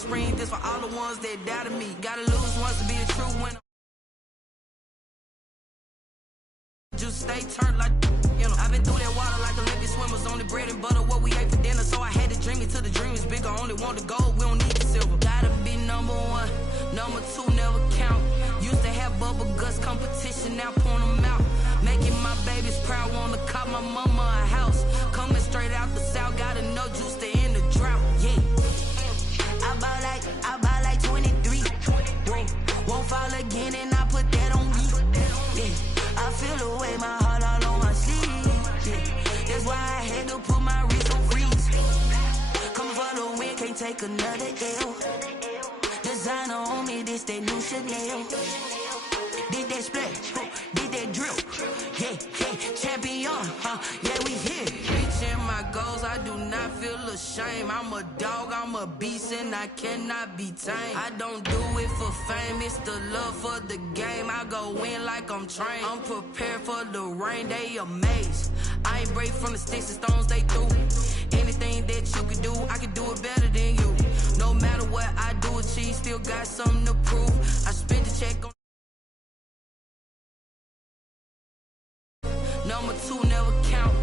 offspring. This for all the ones that doubted me. Gotta lose once to be a true winner. Just stay turned like, you know. I've been through that water like Olympic swimmers. Only bread and butter, what we ate for dinner. So I had to dream it till the dream is bigger. Only want the gold, we don't need the silver. Gotta be number one, number two never count. Used to have bubble guts competition, now point them out. Making my babies proud, wanna cop my mama a house. Coming straight out the south, gotta know juice to end the drought. Yeah, I buy like 23. Won't fall again, and I put that on me. Yeah. I feel the way, my heart all on my sleeve. Yeah. That's why I had to put my wrist on freeze. Coming for the win, can't take another L. Designer on me, this that new Chanel. Did that splash, did that drill. Yeah, champion, yeah, we here. Reaching my goals, I do not feel ashamed. I'm a dog, I'm a beast, and I cannot be tamed. I don't do it for fame, it's the love for the game. I go in like I'm trained. I'm prepared for the rain, they amazed. I ain't break from the sticks and stones they threw. Anything that you can do, I can do it better than you. No matter what I do, achieve, still got something to prove. I spent the check on number two never count.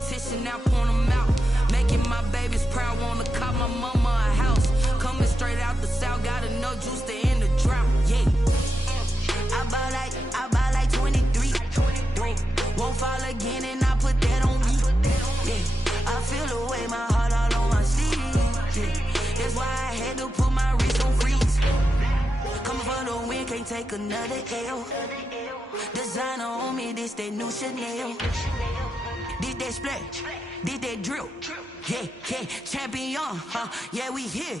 Tissing now, point them out. Making my babies proud, wanna cop my mama a house. Coming straight out the south, gotta know juice to end the drought. Yeah, I buy like 23. Won't fall again, and I put that on me. Yeah, I feel the way, my heart all on my sleeve. Yeah, that's why I had to put my wrist on freeze. Coming for the win, can't take another L. Designer on me, this that new Chanel. Did that splash, did that drill. Yeah, champion, yeah, we here.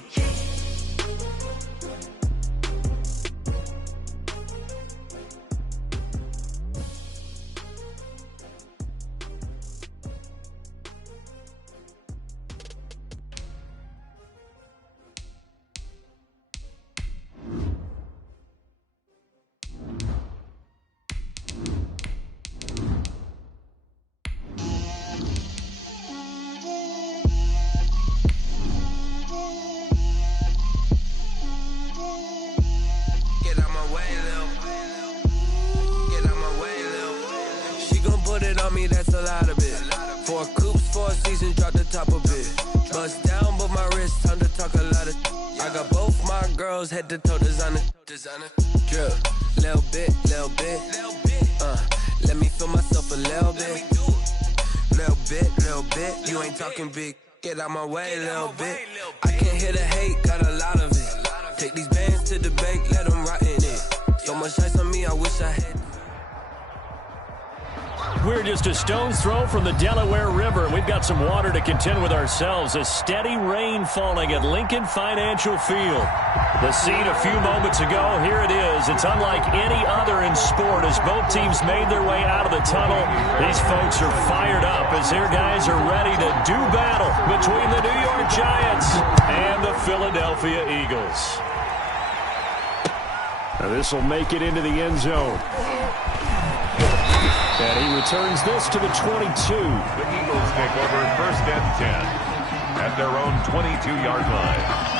That's a lot of it. 4 coops, 4 seasons, drop the top of it. Bust down, but my wrist, time to talk a lot of. I got both my girls head to toe designer. Drill, little bit. Let me feel myself a little bit. Little bit. You ain't talking big. Get out my way, little bit. I can't hear the hate, got a lot of it. Take these bands to the bank, let them rot in it. So much ice on me, I wish I had. We're just a stone's throw from the Delaware River. We've got some water to contend with ourselves. A steady rain falling at Lincoln Financial Field. The scene a few moments ago, here it is. It's unlike any other in sport as both teams made their way out of the tunnel. These folks are fired up as their guys are ready to do battle between the New York Giants and the Philadelphia Eagles. Now this will make it into the end zone. And he returns this to the 22. The Eagles take over 1st and 10 at their own 22-yard line.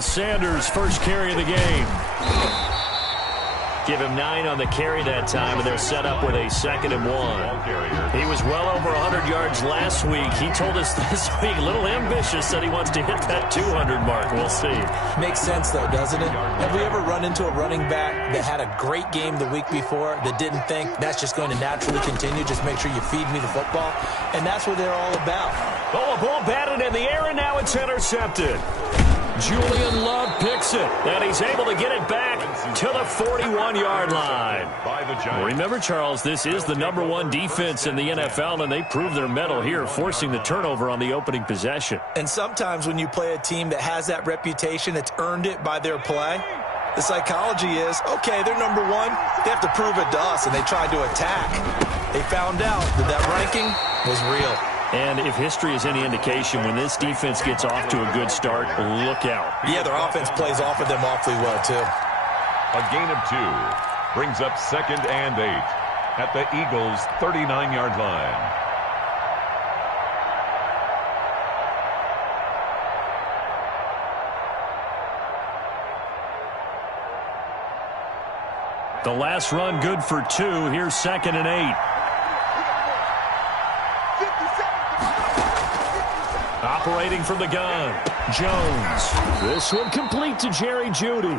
Sanders, first carry of the game. Give him 9 on the carry that time, and they're set up with a 2nd and 1. He was well over 100 yards last week. He told us this week, a little ambitious, that he wants to hit that 200 mark. We'll see. Makes sense, though, doesn't it? Have we ever run into a running back that had a great game the week before that didn't think that's just going to naturally continue? Just make sure you feed me the football. And that's what they're all about. Oh, a ball batted in the air, and now it's intercepted. Julian Love picks it, and he's able to get it back to the 41-yard line. Remember, Charles, this is the #1 defense in the NFL, and they proved their mettle here, forcing the turnover on the opening possession. And sometimes when you play a team that has that reputation, that's earned it by their play, The psychology is, okay, they're number one. They have to prove it to us, and they tried to attack. They found out that ranking was real. And if history is any indication, when this defense gets off to a good start, look out. Yeah, their offense plays off of them awfully well, too. A gain of 2 brings up 2nd and 8 at the Eagles' 39-yard line. The last run good for 2. Here's 2nd and 8. Operating from the gun, Jones. This one complete to Jerry Jeudy.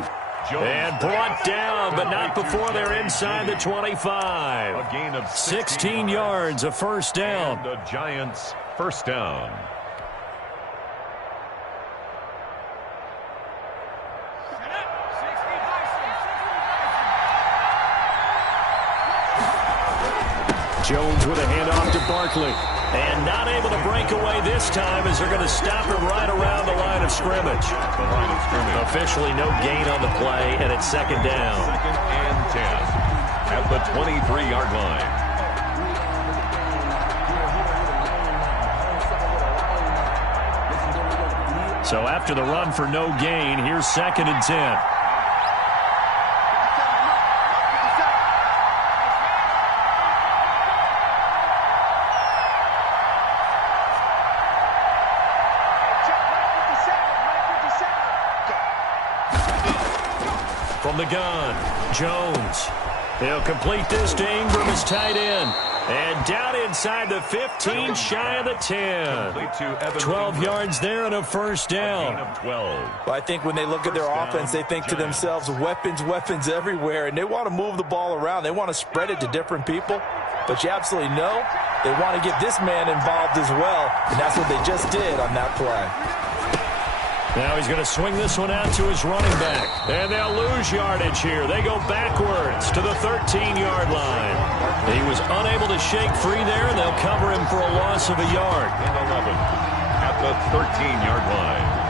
And brought down, but not before they're inside the 25. A gain of 16 yards, a first down. And the Giants' first down. Jones with a handoff to Barkley. And not able to break away this time as they're going to stop him right around the line of scrimmage. Officially no gain on the play, and it's 2nd down. 2nd and 10 at the 23-yard line. So after the run for no gain, here's 2nd and 10. From the gun, Jones. He'll complete this to Ingram as tight end. And down inside the 15, shy of the 10. 12 yards there and a first down. Well, I think when they look at their offense, they think to themselves, weapons, weapons everywhere, and they want to move the ball around. They want to spread it to different people. But you absolutely know they want to get this man involved as well, and that's what they just did on that play. Now he's going to swing this one out to his running back. And they'll lose yardage here. They go backwards to the 13-yard line. He was unable to shake free there, and they'll cover him for a loss of a yard. And 11 at the 13-yard line.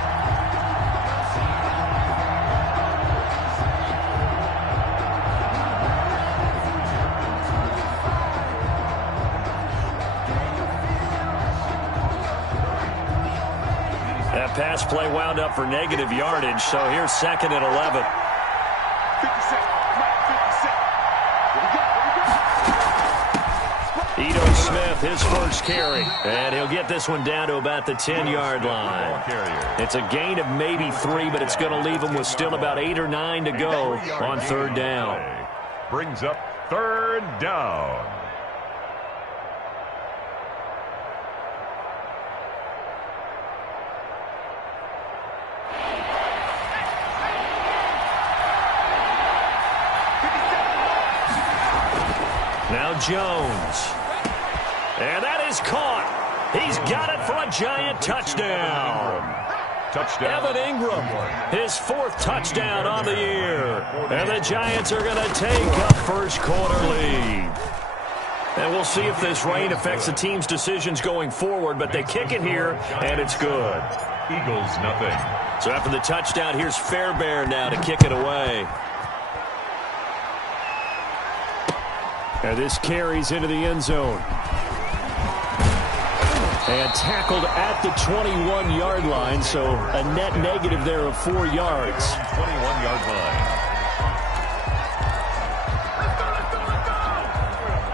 That pass play wound up for negative yardage, so here's 2nd and 11. Ito Smith, his first carry. And he'll get this one down to about the 10-yard line. It's a gain of maybe 3, but it's going to leave him with still about 8 or 9 to go on 3rd down. Brings up 3rd down. Now Jones. And that is caught. He's got it for a Giant touchdown. Evan Ingram, his 4th touchdown on the year. And the Giants are going to take a first-quarter lead. And we'll see if this rain affects the team's decisions going forward, but they kick it here, and it's good. Eagles, nothing. So after the touchdown, here's Fairbairn now to kick it away. And this carries into the end zone. And tackled at the 21-yard line, so a net negative there of 4 yards. 21-yard line.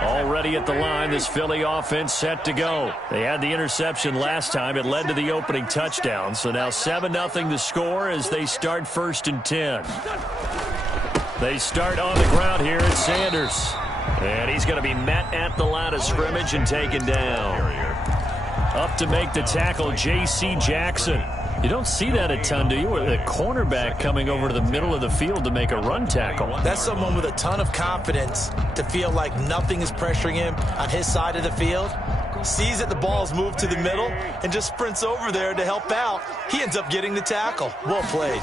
Already at the line, this Philly offense set to go. They had the interception last time. It led to the opening touchdown. So now 7-0 the score as they start 1st and 10. They start on the ground here at Sanders. And he's going to be met at the line of scrimmage and taken down. Up to make the tackle, J.C. Jackson. You don't see that a ton, do you? With a cornerback coming over to the middle of the field to make a run tackle. That's someone with a ton of confidence to feel like nothing is pressuring him on his side of the field. Sees that the ball's moved to the middle and just sprints over there to help out. He ends up getting the tackle. Well played.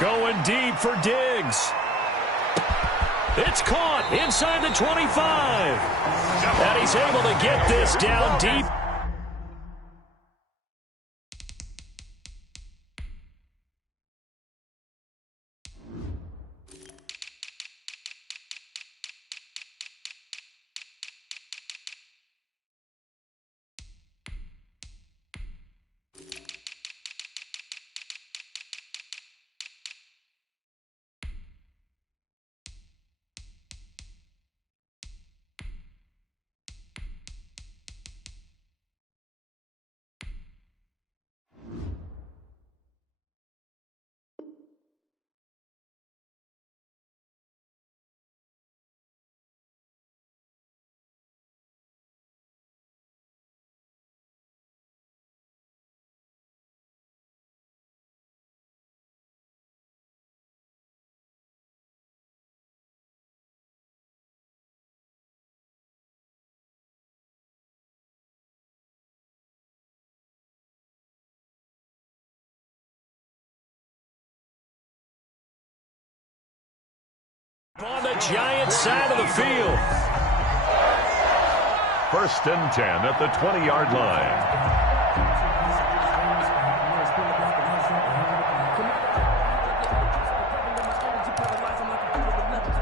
Going deep for Diggs. It's caught inside the 25. And he's able to get this down deep. On the Giants side of the field. 1st and 10 at the 20-yard line.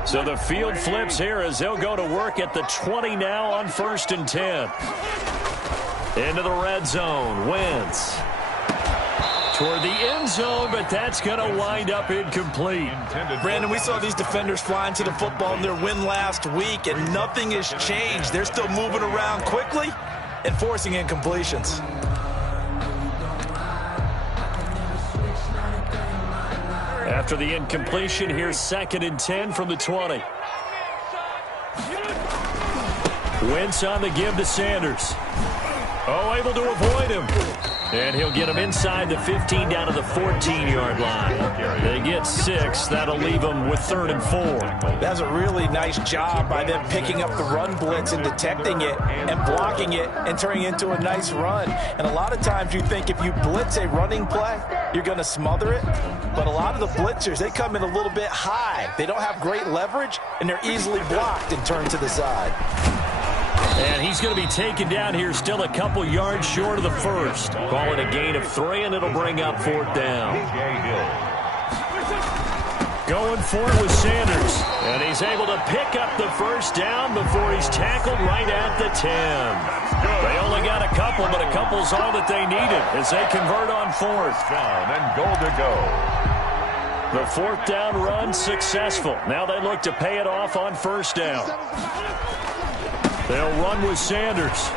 So the field flips here as they'll go to work at the 20 now on 1st and 10. Into the red zone. Wentz toward the end zone, but that's going to wind up incomplete. Brandon, we saw these defenders flying to the football in their win last week, and nothing has changed. They're still moving around quickly and forcing incompletions. After the incompletion, here's 2nd and 10 from the 20. Wentz on the give to Sanders. Oh, able to avoid him. And he'll get him inside the 15 down to the 14-yard line. They get 6. That'll leave them with 3rd and 4. That's a really nice job by them picking up the run blitz and detecting it and blocking it and turning it into a nice run. And a lot of times you think if you blitz a running play, you're going to smother it. But a lot of the blitzers, they come in a little bit high. They don't have great leverage, and they're easily blocked and turned to the side. And he's going to be taken down here still a couple yards short of the first. Call it a gain of 3, and it'll bring up 4th down. Going for it with Sanders. And he's able to pick up the first down before he's tackled right at the 10. They only got a couple, but a couple's all that they needed as they convert on 4th. Down and goal to go. The 4th down run successful. Now they look to pay it off on 1st down. They'll run with Sanders.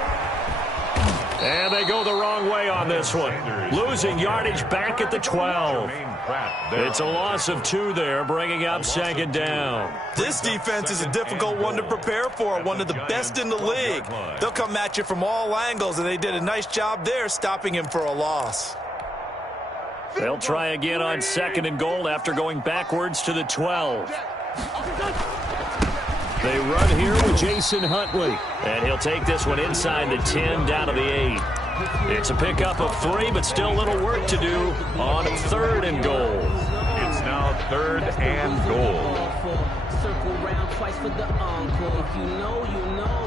And they go the wrong way on this one. Losing yardage back at the 12. It's a loss of 2 there, bringing up 2nd down. This defense is a difficult one to prepare for, one of the best in the league. They'll come at you from all angles, and they did a nice job there stopping him for a loss. They'll try again on 2nd and goal after going backwards to the 12. They run here with Jason Huntley. And he'll take this one inside the 10 down to the 8. It's a pickup of 3, but still a little work to do on 3rd and goal. It's now 3rd and goal. Circle round twice for the encore. If you know, you know.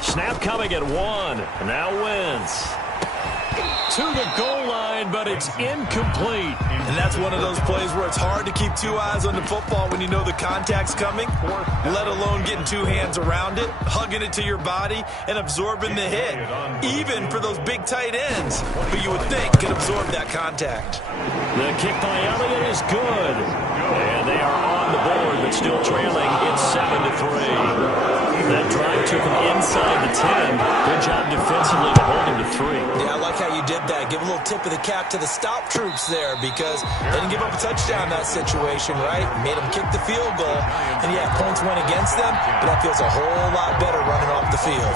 Snap coming at 1. Now Wentz to the goal line, but it's incomplete. And that's one of those plays where it's hard to keep 2 eyes on the football when you know the contact's coming, let alone getting 2 hands around it, hugging it to your body, and absorbing the hit. Even for those big tight ends, who you would think could absorb that contact. The kick by Elliott is good. And they are on the board, but still trailing. It's 7-3. That drive took him inside the 10. Good job defensively to hold him to 3. Yeah, I like how you did that. Give a little tip of the cap to the stop troops there because they didn't give up a touchdown in that situation, right? Made them kick the field goal. And, yeah, points went against them, but that feels a whole lot better running off the field.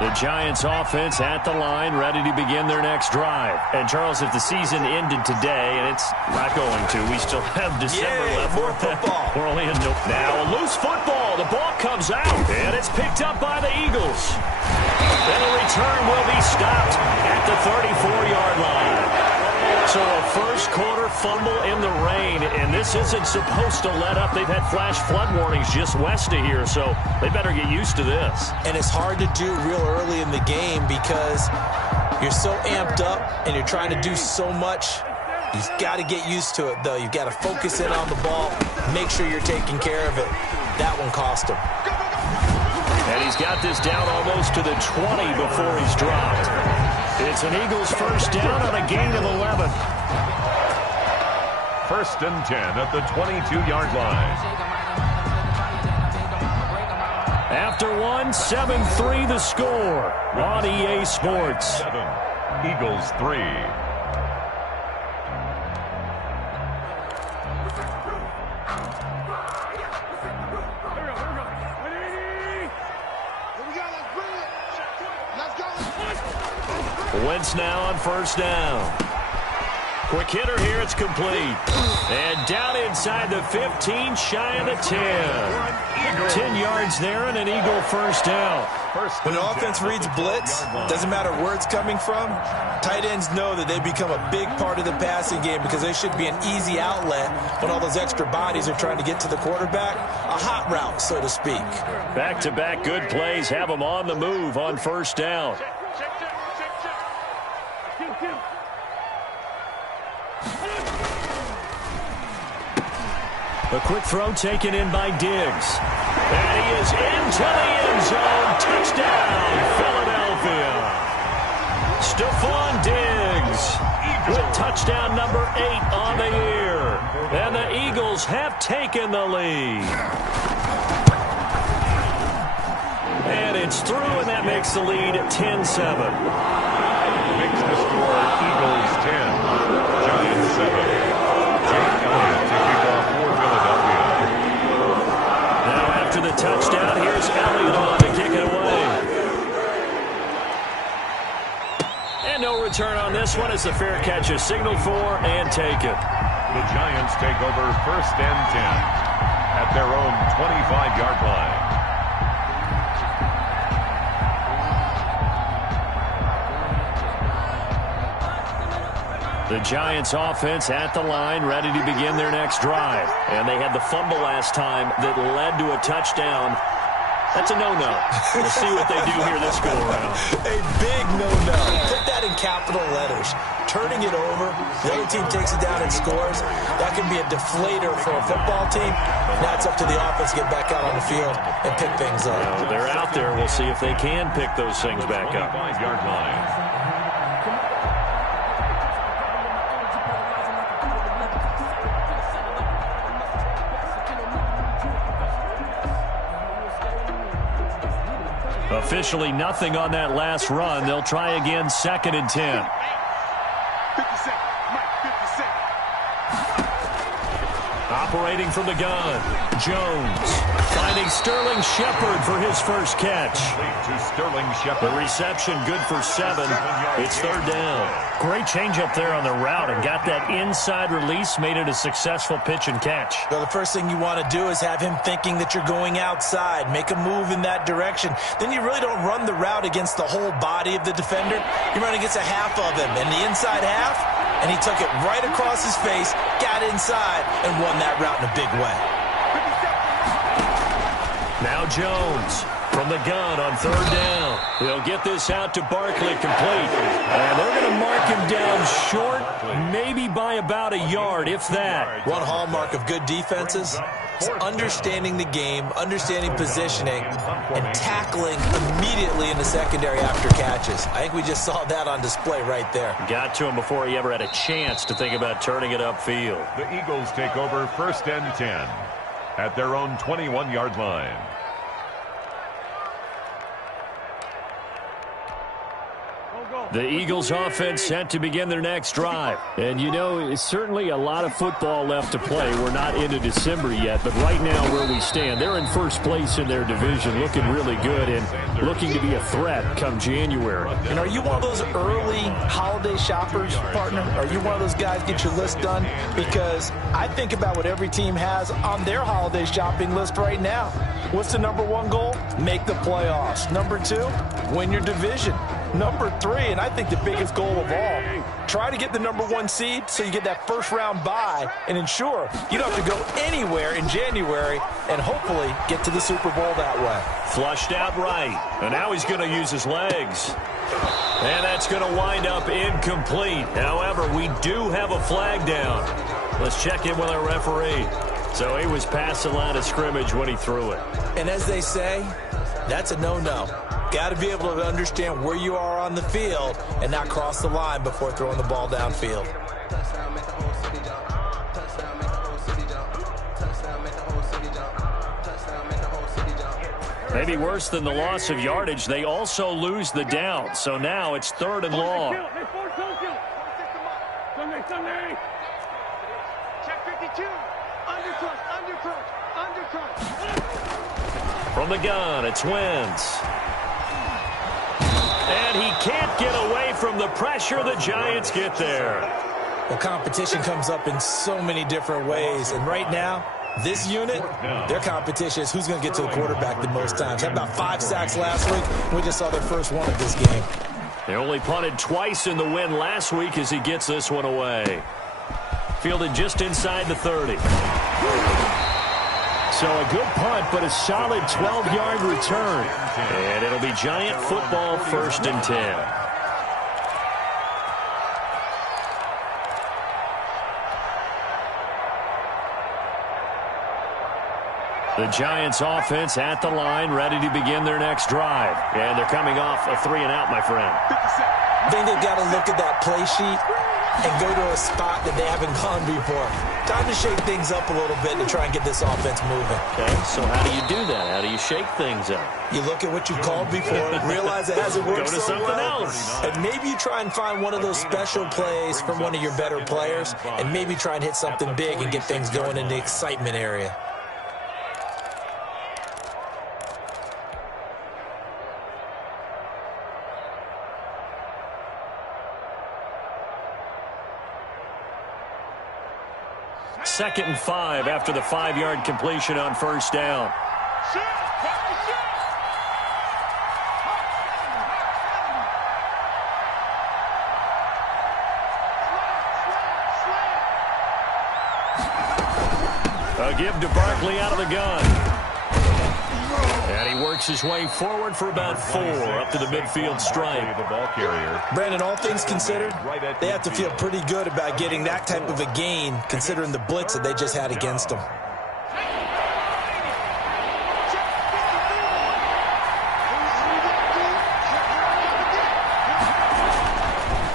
The Giants offense at the line, ready to begin their next drive. And, Charles, if the season ended today, and it's not going to, we still have December left. More football. We're only in now a loose football. The ball comes out, and it's picked up by the Eagles. And the return will be stopped at the 34-yard line. So a first-quarter fumble in the rain, and this isn't supposed to let up. They've had flash flood warnings just west of here, so they better get used to this. And it's hard to do real early in the game because you're so amped up and you're trying to do so much. You've got to get used to it, though. You've got to focus in on the ball, make sure you're taking care of it. That one cost him. And he's got this down almost to the 20 before he's dropped. It's an Eagles first down on a gain of 11. 1st and 10 at the 22-yard line. After 1, 7-3 the score on EA Sports. 7, Eagles 3. Wentz now on first down. Quick hitter here, it's complete. And down inside the 15, shy of the 10. 10 yards there and an Eagle first down. When the offense reads blitz, doesn't matter where it's coming from, tight ends know that they become a big part of the passing game because they should be an easy outlet when all those extra bodies are trying to get to the quarterback. A hot route, so to speak. Back-to-back good plays have them on the move on first down. A quick throw taken in by Diggs. And he is into the end zone. Touchdown, Philadelphia. Stephon Diggs with touchdown number 8 on the year. And the Eagles have taken the lead. And it's through, and that makes the lead 10-7. Makes the score Eagles 10, Giants 7. Jake Elliott to kick off for Philadelphia. Now after the touchdown, here's Elliott on to kick it away. And no return on this one as the fair catch is signaled for and taken. The Giants take over first and 10 at their own 25-yard line. The Giants offense at the line, ready to begin their next drive. And they had the fumble last time that led to a touchdown. That's a no-no. We'll see what they do here this go-around. A big no-no. Put that in capital letters. Turning it over, the other team takes it down and scores. That can be a deflator for a football team. Now it's up to the offense to get back out on the field and pick things up. They're out there. We'll see if they can pick those things back up. 25-yard line. Officially nothing on that last run. They'll try again, 2nd and 10. 50 Cent, Mike, 50 Cent. Operating from the gun, Jones finding Sterling Shepard for his first catch. To Sterling Shepard. The reception good for 7. It's 3rd down. Great change up there on the route and got that inside release, made it a successful pitch and catch. Well, the first thing you want to do is have him thinking that you're going outside, make a move in that direction. Then you really don't run the route against the whole body of the defender. You run against a half of him, and the inside half, and he took it right across his face, got inside, and won that route in a big way. Now Jones from the gun on 3rd down. He'll get this out to Barkley, complete. And they're going to mark him down short, maybe by about a yard, if that. One hallmark of good defenses is understanding the game, understanding positioning, and tackling immediately in the secondary after catches. I think we just saw that on display right there. Got to him before he ever had a chance to think about turning it upfield. The Eagles take over first and 10 at their own 21-yard line. The Eagles offense set to begin their next drive. And, you know, it's certainly a lot of football left to play. We're not into December yet, but right now where we stand, they're in first place in their division, looking really good and looking to be a threat come January. And are you one of those early holiday shoppers, partner? Are you one of those guys get your list done? Because I think about what every team has on their holiday shopping list right now. What's the number 1 goal? Make the playoffs. Number 2, win your division. Number 3, and I think the biggest goal of all, try to get the number 1 seed so you get that first round bye and ensure you don't have to go anywhere in January and hopefully get to the Super Bowl that way. Flushed out right, and now he's going to use his legs. And that's going to wind up incomplete. However, we do have a flag down. Let's check in with our referee. So he was past the line of scrimmage when he threw it. And as they say, that's a no-no. Got to be able to understand where you are on the field and not cross the line before throwing the ball downfield. Maybe worse than the loss of yardage, they also lose the down. So now it's 3rd and long. Check 52. Undercut. From the gun, it's Wentz. And And he can't get away from the pressure. The Giants get there. Well, competition comes up in so many different ways. And right now, this unit, their competition is who's going to get to the quarterback the most times. Had about 5 sacks last week. We just saw their first one of this game. They only punted twice in the win last week as he gets this one away. Fielded just inside the 30. So a good punt, but a solid 12-yard return. And it'll be Giant football, 1st and 10. The Giants offense at the line, ready to begin their next drive. And they're coming off a 3-and-out, my friend. I think they've got to look at that play sheet and go to a spot that they haven't gone before. Time to shake things up a little bit to try and get this offense moving. Okay, so how do you do that? How do you shake things up? You look at what you called before, realize it hasn't worked Go to so something well, else. and maybe you try and find one of those special plays from one of your better players, and maybe try and hit something big and get things going in the excitement area. Second and 5 after the 5-yard completion on 1st down. A give to Barkley out of the gun. And he works his way forward for about 4 up to the midfield stripe. The ball carrier. Brandon, all things considered, they have to feel pretty good about getting that type of a gain considering the blitz that they just had against them.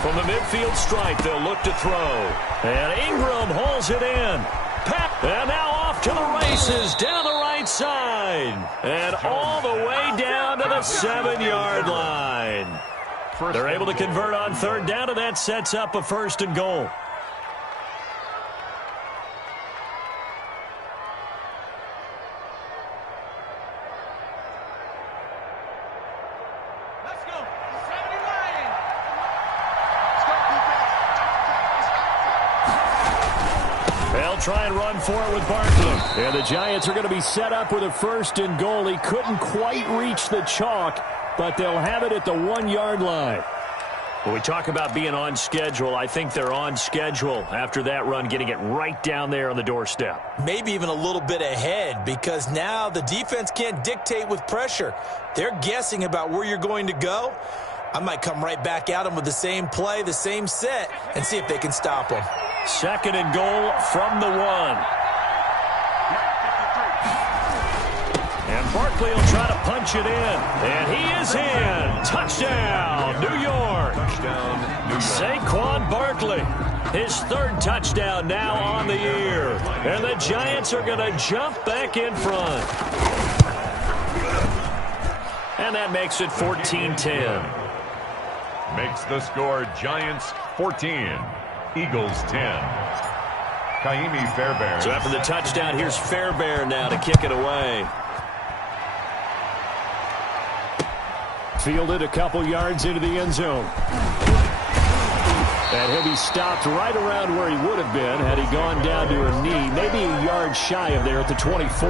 From the midfield stripe, they'll look to throw. And Ingram hauls it in. And now off to the races down the right side. And all the way down to the 7-yard line. They're able to convert on 3rd down, and that sets up a 1st and goal. Try and run for it with Barkley. And the Giants are going to be set up with a 1st and goal. He couldn't quite reach the chalk, but they'll have it at the 1-yard line. When we talk about being on schedule, I think they're on schedule after that run, getting it right down there on the doorstep. Maybe even a little bit ahead, because now the defense can't dictate with pressure. They're guessing about where you're going to go. I might come right back at them with the same play, the same set, and see if they can stop them. 2nd and goal from the 1. And Barkley will try to punch it in. And he is in. Touchdown, New York. Touchdown, New York. Saquon Barkley. His 3rd touchdown now on the year. And the Giants are going to jump back in front. And that makes it 14-10. Makes the score Giants 14. Eagles 10. Kaimi Fairbairn. So after the touchdown, here's Fairbairn now to kick it away. Fielded a couple yards into the end zone. And he'll be stopped right around where he would have been had he gone down to a knee, maybe a yard shy of there at the 24.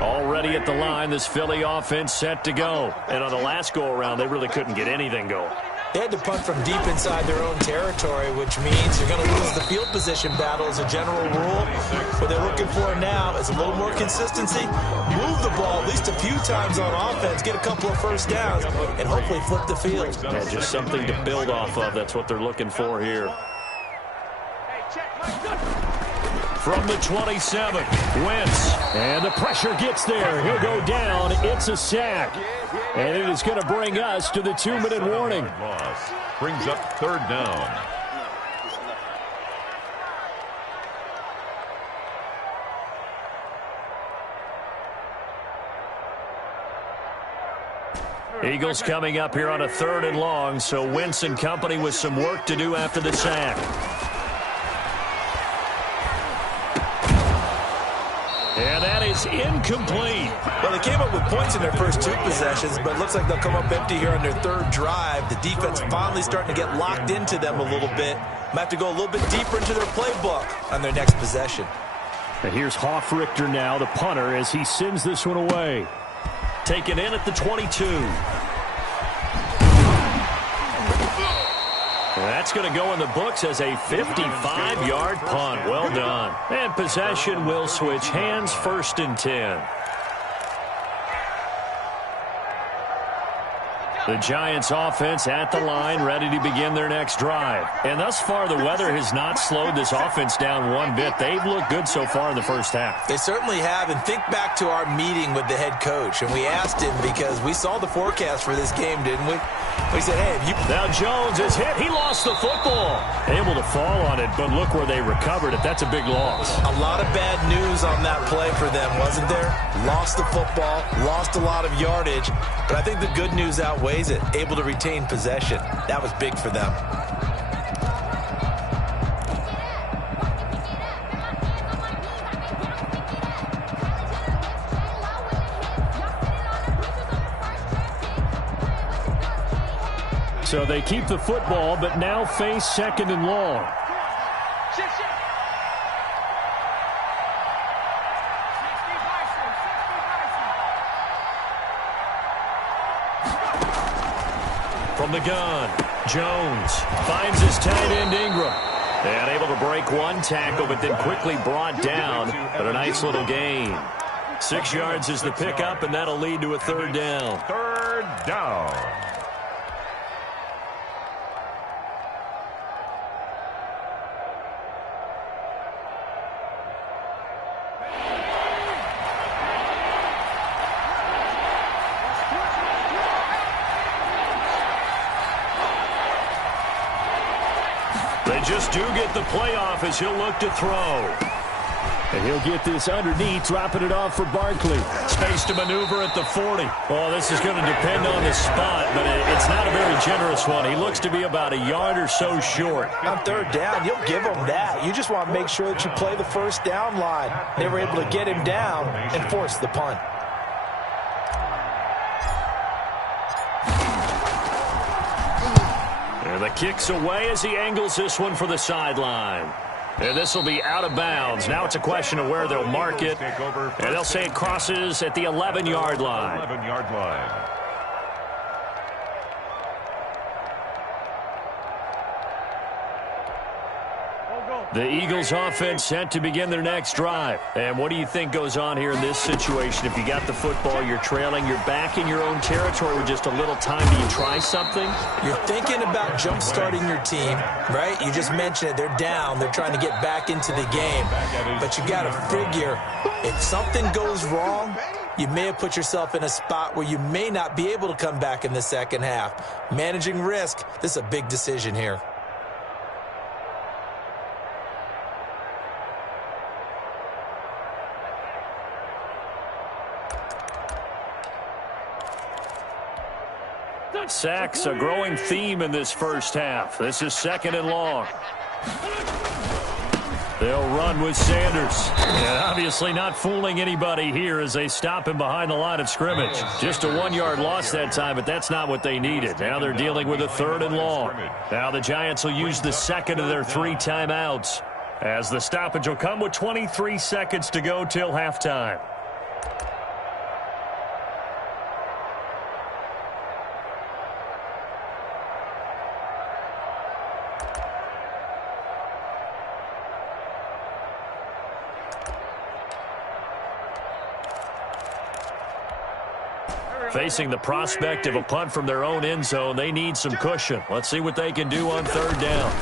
Already at the line, this Philly offense set to go. And on the last go-around, they really couldn't get anything going. They had to punt from deep inside their own territory, which means you're going to lose the field position battle as a general rule. What they're looking for now is a little more consistency, move the ball at least a few times on offense, get a couple of 1st downs, and hopefully flip the field. Yeah, just something to build off of. That's what they're looking for here. From the 27, Wentz. And the pressure gets there. He'll go down. It's a sack. And it is going to bring us to the 2-minute warning. Brings up 3rd down. Eagles coming up here on a 3rd and long, so Wentz and company with some work to do after the sack. And that is incomplete. Well, they came up with points in their first 2 possessions, but it looks like they'll come up empty here on their 3rd drive. The defense finally starting to get locked into them a little bit. Might have to go a little bit deeper into their playbook on their next possession. And here's Hoffrichter now, the punter, as he sends this one away. Taken in at the 22. That's going to go in the books as a 55-yard punt. Well done. And possession will switch hands, 1st and 10. The Giants offense at the line, ready to begin their next drive. And thus far, the weather has not slowed this offense down one bit. They've looked good so far in the first half. They certainly have. And think back to our meeting with the head coach. And we asked him because we saw the forecast for this game, didn't we? We said, hey, if you... Now Jones is hit. He lost the football. Able to fall on it, but look where they recovered it. That's a big loss. A lot of bad news on that play for them, wasn't there? Lost the football, lost a lot of yardage. But I think the good news outweighs it. Able to retain possession. That was big for them. So they keep the football, but now face 2nd and long. From the gun, Jones finds his tight end Ingram. And able to break one tackle, but then quickly brought down. But a nice little gain. 6 yards is the pickup, and that'll lead to a 3rd down. 3rd down. They just do get the playoff as he'll look to throw. And he'll get this underneath, dropping it off for Barkley. Space to maneuver at the 40. Oh, this is going to depend on the spot, but it's not a very generous one. He looks to be about a yard or so short. On 3rd down, you'll give him that. You just want to make sure that you play the 1st down line. They were able to get him down and force the punt. And the kick's away as he angles this one for the sideline. And this will be out of bounds. Now it's a question of where they'll mark it. And they'll say it crosses at the 11-yard line. 11-yard line. The Eagles offense set to begin their next drive. And what do you think goes on here in this situation? If you got the football, you're trailing, you're back in your own territory with just a little time. Do you try something? You're thinking about jump-starting your team, right? You just mentioned it. They're down. They're trying to get back into the game. But you got to figure, if something goes wrong, you may have put yourself in a spot where you may not be able to come back in the second half. Managing risk, this is a big decision here. Sacks, a growing theme in this first half. This is 2nd and long. They'll run with Sanders. And obviously not fooling anybody here as they stop him behind the line of scrimmage. Just a 1-yard loss that time, but that's not what they needed. Now they're dealing with a 3rd and long. Now the Giants will use the 2nd of their 3 timeouts, as the stoppage will come with 23 seconds to go till halftime. Facing the prospect of a punt from their own end zone, they need some cushion. Let's see what they can do on 3rd down.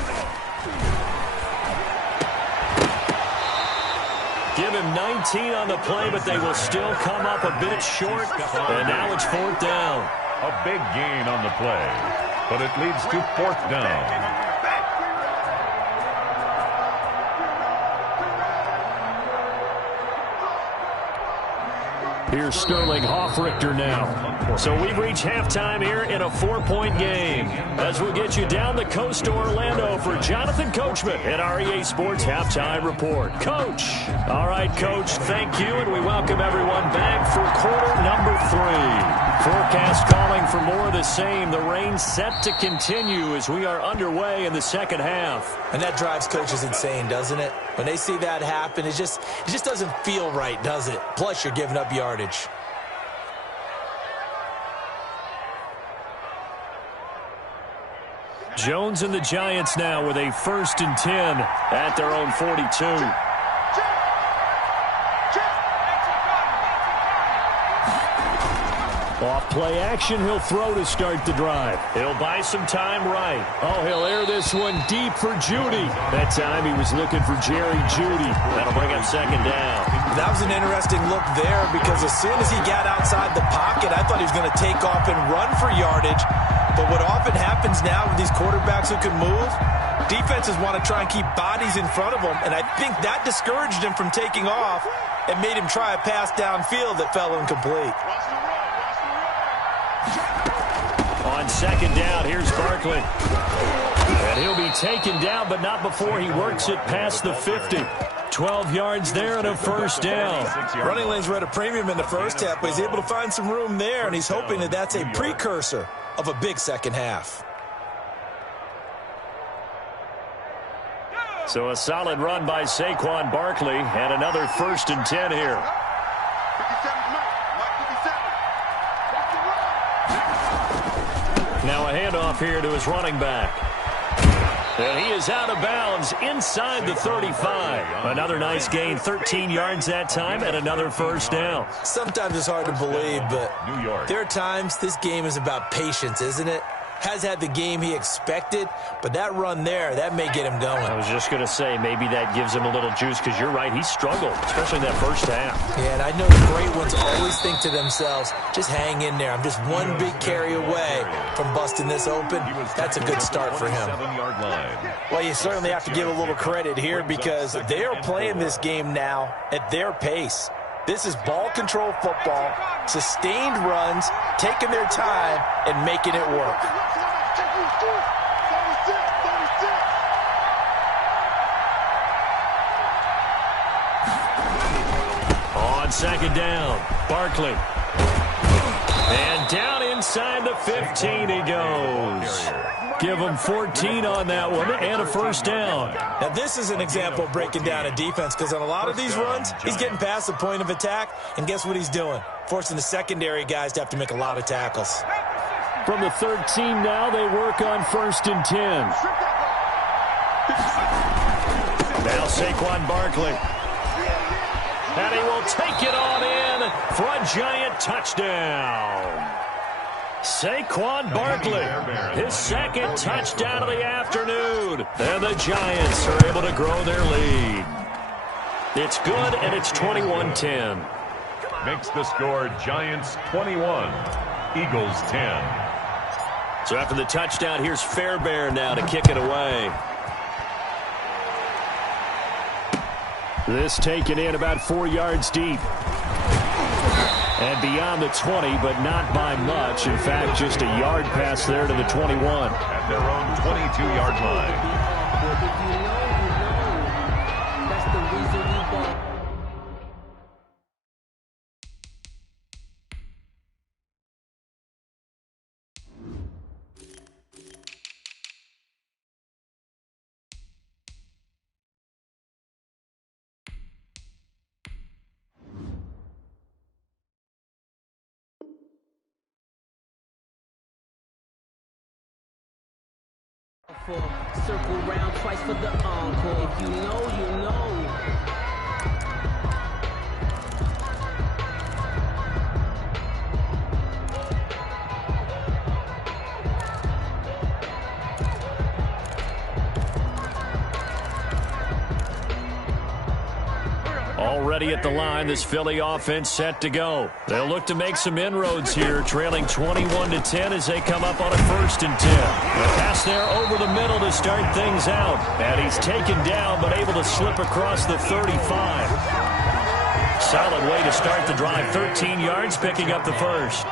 Give him 19 on the play, but they will still come up a bit short. And now it's 4th down. A big gain on the play, but it leads to 4th down. Here's Sterling Hoffrichter now. So we've reached halftime here in a 4-point game. As we'll get you down the coast to Orlando for Jonathan Coachman at our EA Sports Halftime Report. Coach. All right, Coach, thank you, and we welcome everyone back for quarter number 3. Forecast calling for more of the same. The rain set to continue as we are underway in the second half. And that drives coaches insane, doesn't it? When they see that happen, it just doesn't feel right, does it? Plus, you're giving up yardage. Jones and the Giants now with a 1st and 10 at their own 42. Off play action, he'll throw to start the drive. He'll buy some time right. Oh, he'll air this one deep for Judy. That time he was looking for Jerry Judy. That'll bring up 2nd down. That was an interesting look there because as soon as he got outside the pocket, I thought he was going to take off and run for yardage. But what often happens now with these quarterbacks who can move, defenses want to try and keep bodies in front of them, and I think that discouraged him from taking off and made him try a pass downfield that fell incomplete. On 2nd down, here's Barkley. And he'll be taken down, but not before he works it past the 50. 12 yards there and a 1st down. Running lanes were at a premium in the first half, but he's able to find some room there, and he's hoping that that's a precursor of a big second half. So a solid run by Saquon Barkley and another 1st and 10 here. Now a handoff here to his running back. And he is out of bounds inside the 35. Another nice gain, 13 yards that time, and another 1st down. Sometimes it's hard to believe, but there are times this game is about patience, isn't it? Has had the game he expected, but that run there, that may get him going. I was just going to say, maybe that gives him a little juice, because you're right, he struggled, especially in that first half. Yeah, and I know the great ones always think to themselves, just hang in there. I'm just one big carry away from busting this open. That's a good start for him. Well, you certainly have to give a little credit here because they are playing this game now at their pace. This is ball control football, sustained runs, taking their time, and making it work. On 2nd down, Barkley. And down inside the 15 he goes. Give him 14 on that one and a 1st down. Now, this is an example of breaking down a defense because on a lot of these runs, he's getting past the point of attack, and guess what he's doing? Forcing the secondary guys to have to make a lot of tackles. From the 13 now, they work on 1st and 10. Now Saquon Barkley. And he will take it on in for a Giant touchdown. Saquon Barkley, his 2nd touchdown of the afternoon. And the Giants are able to grow their lead. It's good, and it's 21-10. Makes the score Giants 21, Eagles 10. So after the touchdown, here's Fairbairn now to kick it away. This taken in about 4 yards deep. And beyond the 20, but not by much. In fact, just a yard pass there to the 21. At their own 22-yard line. That's the reason we bought. Circle round twice for the encore. If you know, you know. Already at the line, this Philly offense set to go. They'll look to make some inroads here, trailing 21-10 as they come up on a 1st and 10. The pass there over the middle to start things out. And he's taken down, but able to slip across the 35. Solid way to start the drive. 13 yards, picking up the first.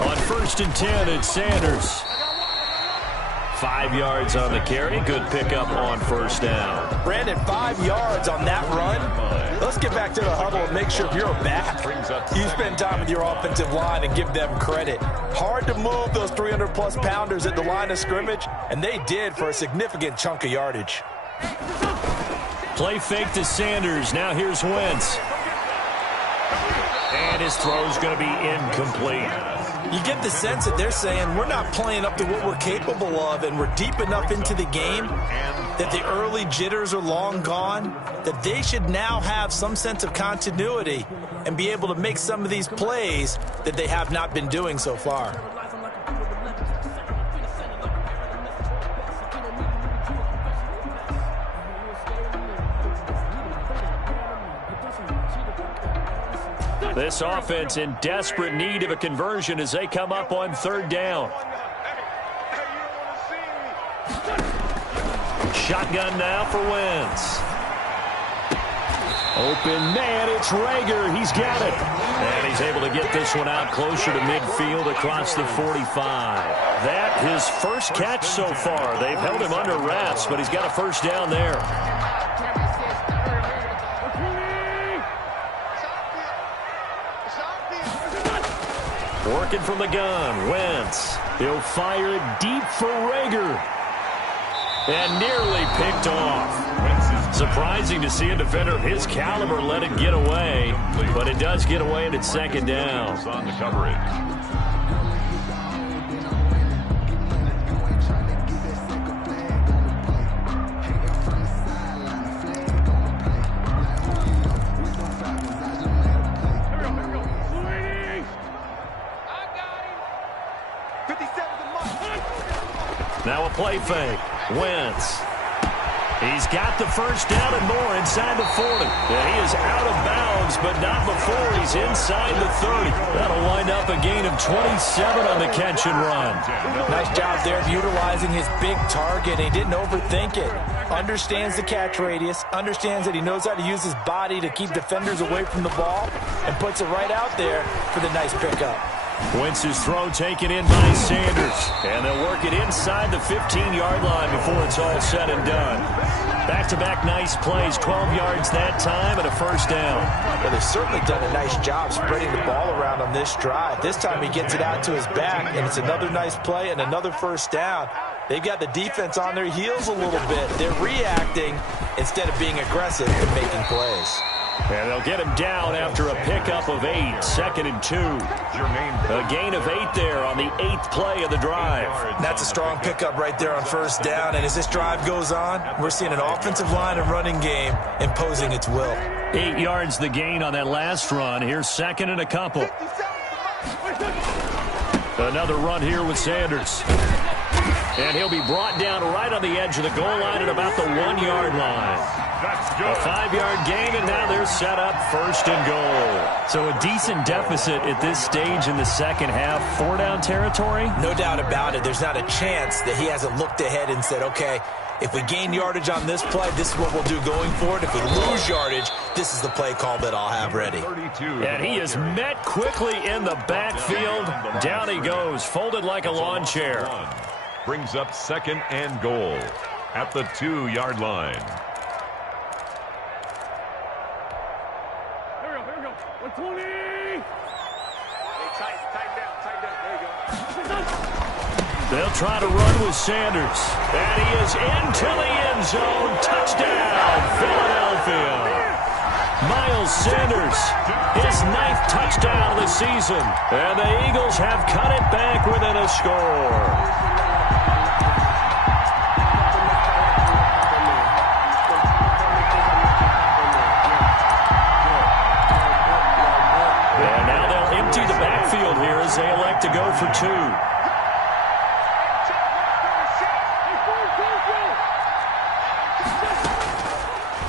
On 1st and 10, it's Sanders. 5 yards on the carry. Good pickup on 1st down. Brandon, 5 yards on that run. Let's get back to the huddle and make sure if you're back, you spend time with your offensive line and give them credit. Hard to move those 300-plus pounders at the line of scrimmage, and they did for a significant chunk of yardage. Play fake to Sanders. Now here's Wentz. And his throw's going to be incomplete. You get the sense that they're saying we're not playing up to what we're capable of, and we're deep enough into the game that the early jitters are long gone, that they should now have some sense of continuity and be able to make some of these plays that they have not been doing so far. This offense in desperate need of a conversion as they come up on 3rd down. Shotgun now for Wentz. Open man, it's Rager. He's got it. And he's able to get this one out closer to midfield across the 45. That his first catch so far. They've held him under wraps, but he's got a 1st down there. Working from the gun, Wentz. He'll fire it deep for Rager. And nearly picked off. Surprising to see a defender of his caliber let it get away, but it does get away and it's 2nd down. On the coverage. Now a play fake. Wentz. He's got the 1st down and more inside the 40. And he is out of bounds, but not before he's inside the 30. That'll wind up a gain of 27 on the catch and run. Nice job there of utilizing his big target. He didn't overthink it. Understands the catch radius. Understands that he knows how to use his body to keep defenders away from the ball. And puts it right out there for the nice pickup. Wentz's throw taken in by Sanders. And they'll work it inside the 15-yard line before it's all said and done. Back-to-back nice plays, 12 yards that time and a 1st down. Well, they've certainly done a nice job spreading the ball around on this drive. This time he gets it out to his back, and it's another nice play and another 1st down. They've got the defense on their heels a little bit. They're reacting instead of being aggressive and making plays. And they'll get him down after a pickup of 8, 2nd and 2. A gain of 8 there on the 8th play of the drive. That's a strong pickup right there on 1st down. And as this drive goes on, we're seeing an offensive line and running game imposing its will. 8 yards the gain on that last run. Here's 2nd and a couple. Another run here with Sanders. And he'll be brought down right on the edge of the goal line at about the 1-yard line. A 5-yard gain, and now they're set up 1st and goal. So a decent deficit at this stage in the second half. 4-down territory? No doubt about it. There's not a chance that he hasn't looked ahead and said, okay, if we gain yardage on this play, this is what we'll do going forward. If we lose yardage, this is the play call that I'll have ready. And he is met quickly in the backfield. Down he goes, folded like a lawn chair. Brings up 2nd and goal at the 2-yard line. They'll try to run with Sanders. And he is into the end zone. Touchdown, Philadelphia. Miles Sanders, his 9th touchdown of the season. And the Eagles have cut it back within a score. Here as they elect to go for 2.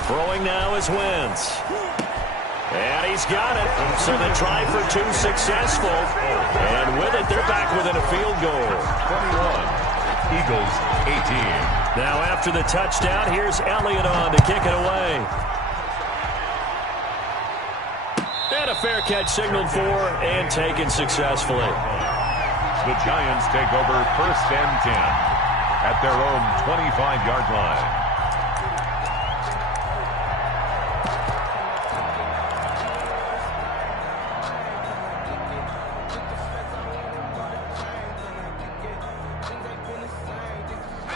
Throwing now is Wentz. And he's got it. So they try for 2 successful. And with it, they're back within a field goal. 21. Eagles 18. Now after the touchdown, here's Elliott on to kick it away. a fair catch signaled for and taken successfully. The Giants take over 1st and 10 at their own 25-yard line.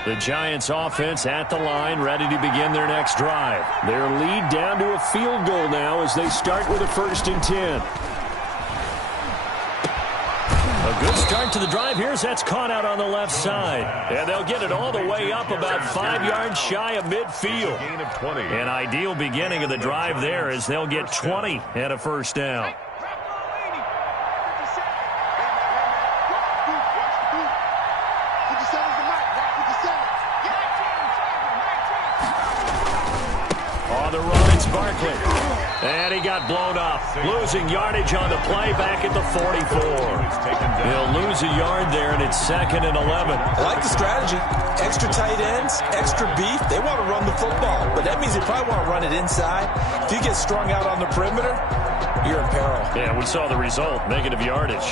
The Giants offense at the line, ready to begin their next drive. Their lead down to a field goal now as they start with a 1st and 10. A good start to the drive here as that's caught out on the left side. And they'll get it all the way up about 5 yards shy of midfield. Gain of 20. An ideal beginning of the drive there as they'll get 20 and a 1st down. On the run, it's Barkley. And he got blown up. Losing yardage on the play back at the 44. He'll lose a yard there, and it's 2nd and 11. I like the strategy. Extra tight ends, extra beef. They want to run the football, but that means they probably want to run it inside. If you get strung out on the perimeter, you're in peril. Yeah, we saw the result. Negative yardage.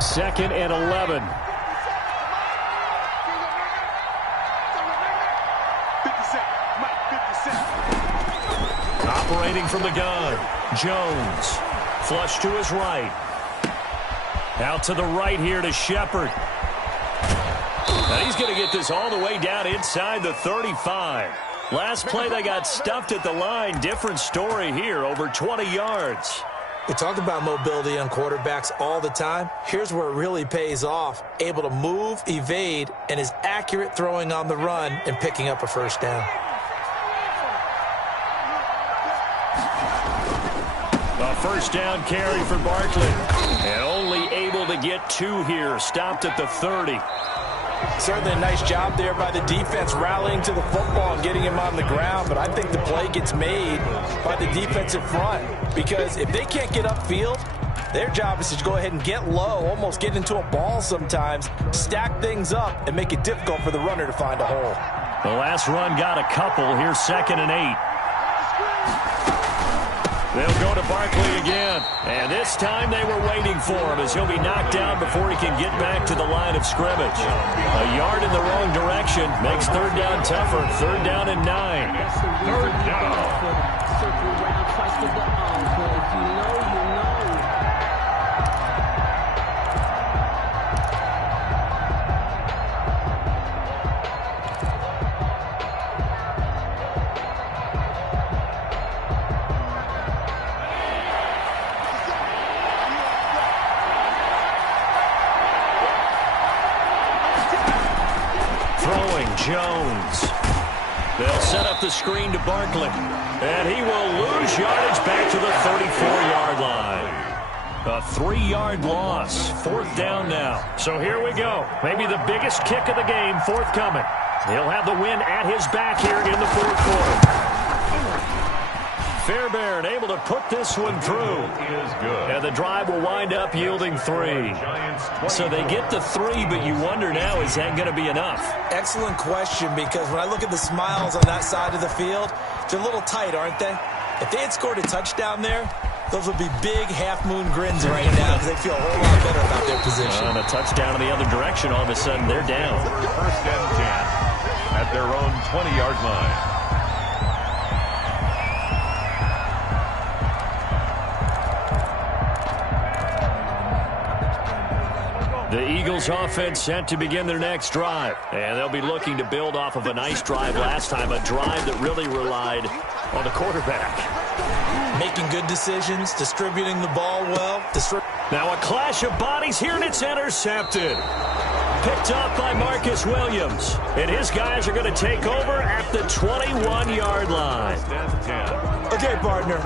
2nd and 11. Operating from the gun, Jones. Flush to his right. Out to the right here to Shepard. Now he's going to get this all the way down inside the 35. Last play they got stuffed at the line. Different story here, over 20 yards. We talk about mobility on quarterbacks all the time. Here's where it really pays off. Able to move, evade, and is accurate throwing on the run and picking up a 1st down. A 1st down carry for Barkley. And only able to get 2 here. Stopped at the 30. Certainly a nice job there by the defense rallying to the football and getting him on the ground, but I think the play gets made by the defensive front because if they can't get upfield, their job is to go ahead and get low, almost get into a ball sometimes, stack things up, and make it difficult for the runner to find a hole. The last run got a couple. Here's 2nd and 8. They'll go to Barkley again. And this time they were waiting for him as he'll be knocked down before he can get back to the line of scrimmage. A yard in the wrong direction makes 3rd down tougher. 3rd down and 9. 3rd down. Jones. They'll set up the screen to Barkley. And he will lose yardage back to the 34-yard line. A 3-yard loss. 4th down now. So here we go. Maybe the biggest kick of the game forthcoming. He'll have the win at his back here in the 4th quarter. Fairbairn able to put this one through. And the drive will wind up yielding 3. So they get the 3, but you wonder now, is that going to be enough? Excellent question, because when I look at the smiles on that side of the field, they're a little tight, aren't they? If they had scored a touchdown there, those would be big half-moon grins right now because they feel a whole lot better about their position. On a touchdown in the other direction, all of a sudden they're down. 1st and 10 at their own 20-yard line. The Eagles offense set to begin their next drive. And they'll be looking to build off of a nice drive last time, a drive that really relied on the quarterback. Making good decisions, distributing the ball well. Now a clash of bodies here, and it's intercepted. Picked up by Marcus Williams. And his guys are going to take over at the 21-yard line. Okay, partner,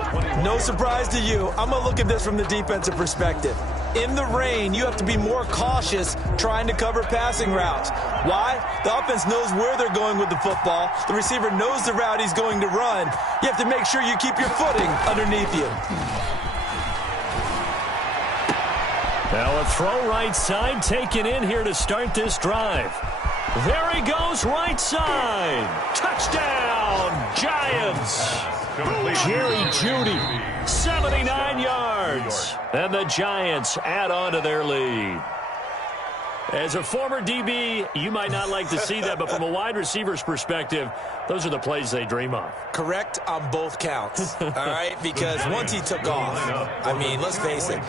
no surprise to you. I'm going to look at this from the defensive perspective. In the rain, you have to be more cautious trying to cover passing routes. Why? The offense knows where they're going with the football. The receiver knows the route he's going to run. You have to make sure you keep your footing underneath you. Now a throw right side taken in here to start this drive. There he goes, right side. Touchdown, Giants. Jerry Jeudy, 79 yards. And the Giants add on to their lead. As a former DB, you might not like to see that, but from a wide receiver's perspective, those are the plays they dream of. Correct on both counts, all right? Because once he took off, I mean, let's face it,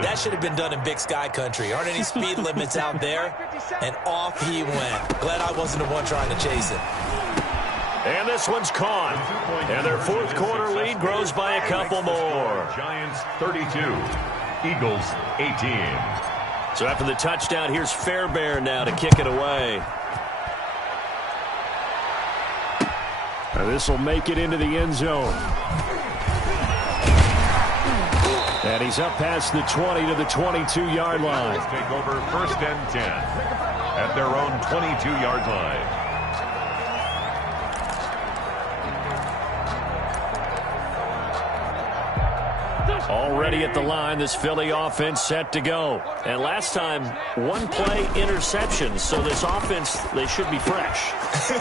that should have been done in Big Sky country. Aren't any speed limits out there? And off he went. Glad I wasn't the one trying to chase him. And this one's caught. And their fourth quarter lead grows by a couple more. Giants 32, Eagles 18. So after the touchdown, here's Fairbairn now to kick it away. This will make it into the end zone. And he's up past the 20 to the 22-yard line. Take over first and 10 at their own 22-yard line. Already at the line, this Philly offense set to go. And last time, one play interception. So this offense, they should be fresh.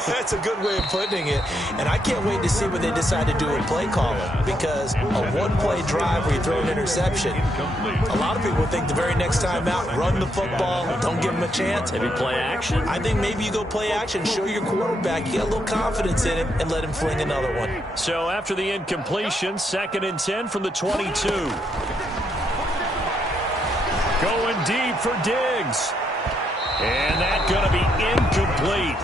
That's a good way of putting it. And I can't wait to see what they decide to do with play calling. Because a one-play drive where you throw an interception, a lot of people think the very next time out, run the football, don't give them a chance. Maybe play action? I think maybe you go play action, show your quarterback, you get a little confidence in him, and let him fling another one. So after the incompletion, 2nd and 10 from the 22. Going deep for Diggs. And that's going to be incomplete.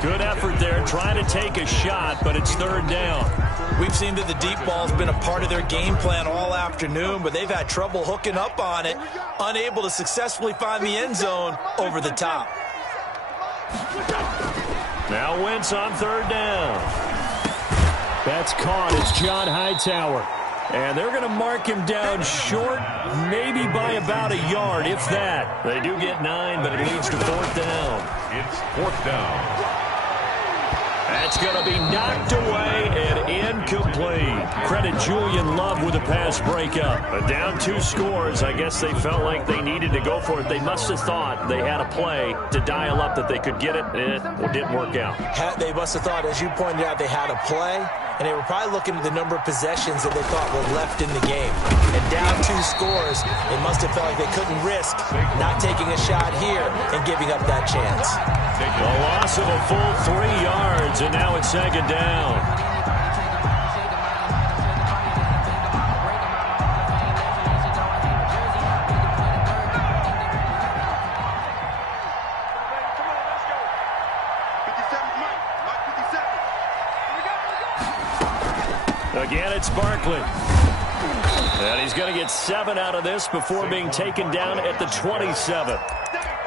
Good effort there, trying to take a shot, but it's 3rd down. We've seen that the deep ball's been a part of their game plan all afternoon, but they've had trouble hooking up on it, unable to successfully find the end zone over the top. Now Wentz on 3rd down. That's caught. It's John Hightower. And they're going to mark him down short, maybe by about a yard, if that. They do get 9, but it leads to 4th down. It's 4th down. That's going to be knocked away and incomplete. Credit Julian Love with a pass breakup. But down 2 scores, I guess they felt like they needed to go for it. They must have thought they had a play to dial up that they could get it, and it didn't work out. They must have thought, as you pointed out, they had a play, and they were probably looking at the number of possessions that they thought were left in the game. And down 2 scores, they must have felt like they couldn't risk not taking a shot here and giving up that chance. A loss of a full 3 yards, and now it's 2nd down. Again, it's Barkley. And he's going to get 7 out of this before being taken down at the 27.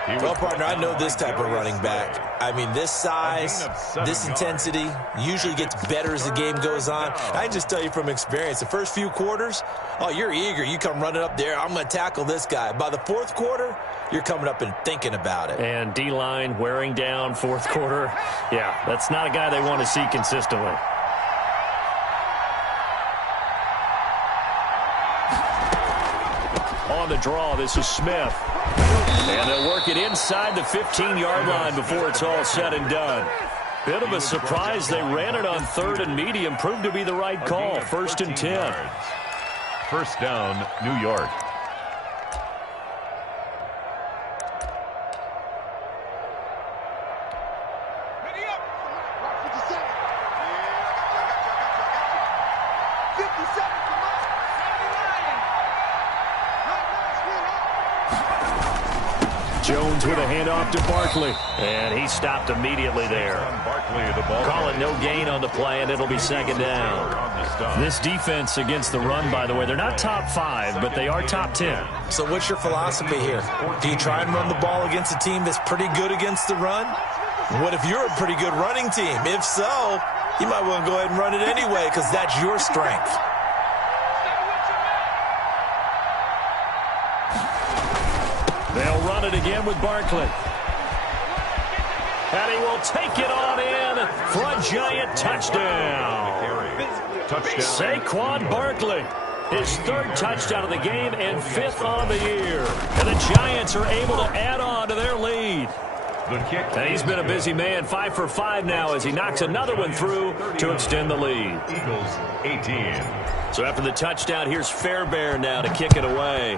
Well, partner, I know this type of running back. I mean, this size, this intensity usually gets better as the game goes on. I can just tell you from experience, the first few quarters, oh, you're eager. You come running up there, I'm going to tackle this guy. By the 4th quarter, you're coming up and thinking about it. And D-line wearing down 4th quarter. Yeah, that's not a guy they want to see consistently. On the draw, this is Smith. And they'll work it inside the 15-yard line before it's all said and done. Bit of a surprise. They ran it on 3rd and medium. Proved to be the right call. 1st and 10. First down, New York. Jones with a handoff to Barkley. And he stopped immediately there. Call it no gain on the play, and it'll be 2nd down. This defense against the run, by the way, they're not top 5, but they are top 10. So what's your philosophy here? Do you try and run the ball against a team that's pretty good against the run? What if you're a pretty good running team? If so, you might want to go ahead and run it anyway because that's your strength. They'll run it again with Barkley. And he will take it on in for a Giant touchdown. Saquon Barkley, his 3rd touchdown of the game and 5th on the year. And the Giants are able to add on to their lead. The kick. And he's been a busy man, 5 for 5 now as he knocks another one through to extend the lead. Eagles 18. So after the touchdown, here's Fairbairn now to kick it away.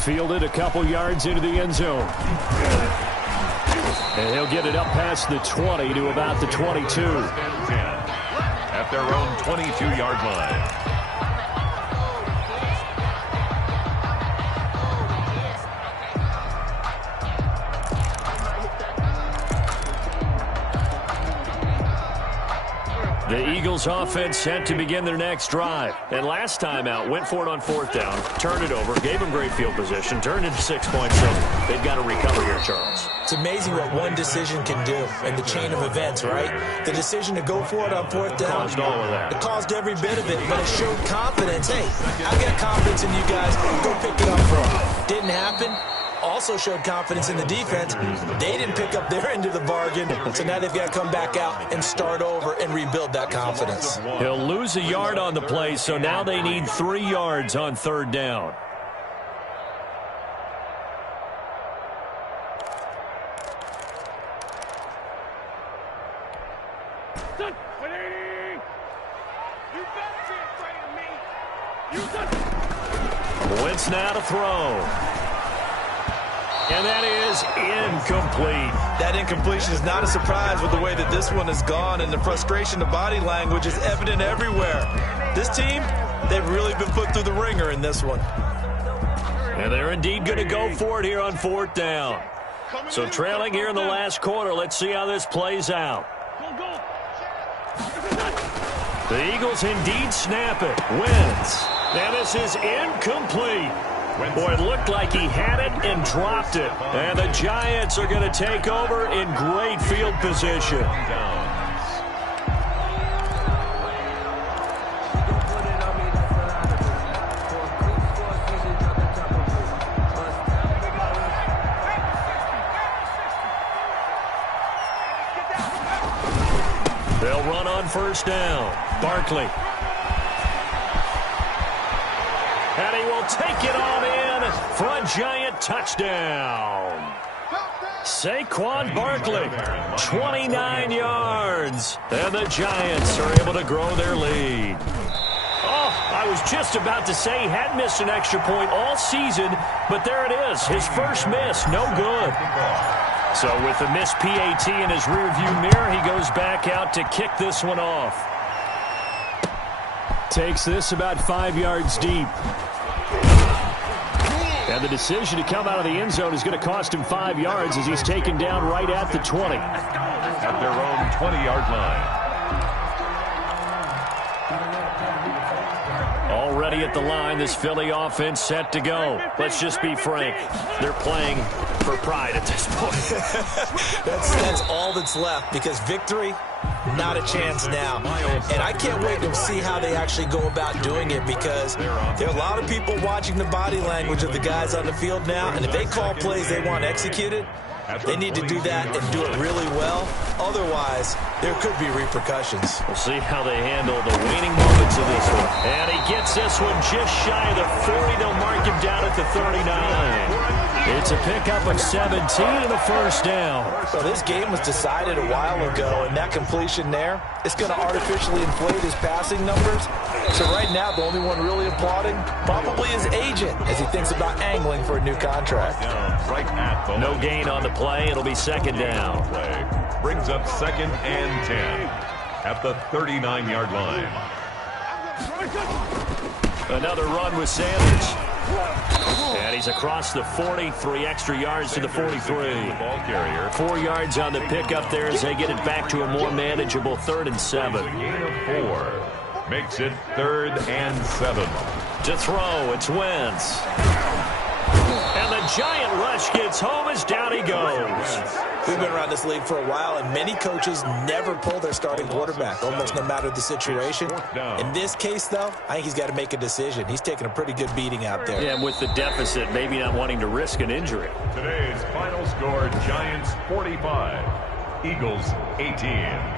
Fielded a couple yards into the end zone. And he'll get it up past the 20 to about the 22. At their own 22-yard line. The Eagles offense set to begin their next drive. And last time out, went for it on 4th down, turned it over, gave them great field position, turned into 6 points. So they've got to recover here, Charles. It's amazing what one decision can do in the chain of events, right? The decision to go for it on 4th down. Caused all of that. It caused every bit of it, but it showed confidence. Hey, I've got confidence in you guys. Go pick it up for them. Didn't happen. Also showed confidence in the defense. They didn't pick up their end of the bargain, so now they've got to come back out and start over and rebuild that confidence. He'll lose a yard on the play, so now they need 3 yards on 3rd down. Wentz now to throw. And that is incomplete. That incompletion is not a surprise with the way that this one has gone, and the frustration of body language is evident everywhere. This team, they've really been put through the ringer in this one. And they're indeed going to go for it here on 4th down. So trailing here in the last quarter, let's see how this plays out. The Eagles indeed snap it. Wins. And this is incomplete. Boy, it looked like he had it and dropped it. And the Giants are going to take over in great field position. They'll run on 1st down. Barkley. And he will take it on in for a Giant touchdown. Saquon Barkley, 29 yards. And the Giants are able to grow their lead. Oh, I was just about to say he hadn't missed an extra point all season, but there it is, his first miss, no good. So with the missed PAT in his rearview mirror, he goes back out to kick this one off. Takes this about 5 yards deep. And the decision to come out of the end zone is going to cost him 5 yards as he's taken down right at the 20. At their own 20-yard line. Already at the line, this Philly offense set to go. Let's just be frank. They're playing for pride at this point. That's all that's left, because victory, not a chance now. And I can't wait to see how they actually go about doing it, because there are a lot of people watching the body language of the guys on the field now, and if they call plays they want executed, they need to do that and do it really well. Otherwise, there could be repercussions. We'll see how they handle the waning moments of this one. And he gets this one just shy of the 40. They'll mark him down at the 39. It's a pickup of 17 and a 1st down. So this game was decided a while ago, and that completion there, it's going to artificially inflate his passing numbers. So right now, the only one really applauding probably his agent as he thinks about angling for a new contract. No gain on the play. It'll be 2nd down. Brings up 2nd and 10 at the 39-yard line. Another run with Sanders. And he's across the 40, 3 extra yards to the 43. Ball carrier. 4 yards on the pickup there as they get it back to a more manageable 3rd and 7. Gain of 4 makes it 3rd and 7. To throw, it's Wentz. And the Giant rush gets home as down he goes. We've been around this league for a while, and many coaches never pull their starting quarterback, almost no matter the situation. In this case, though, I think he's got to make a decision. He's taking a pretty good beating out there. Yeah, and with the deficit, maybe not wanting to risk an injury. Today's final score, Giants 45, Eagles 18.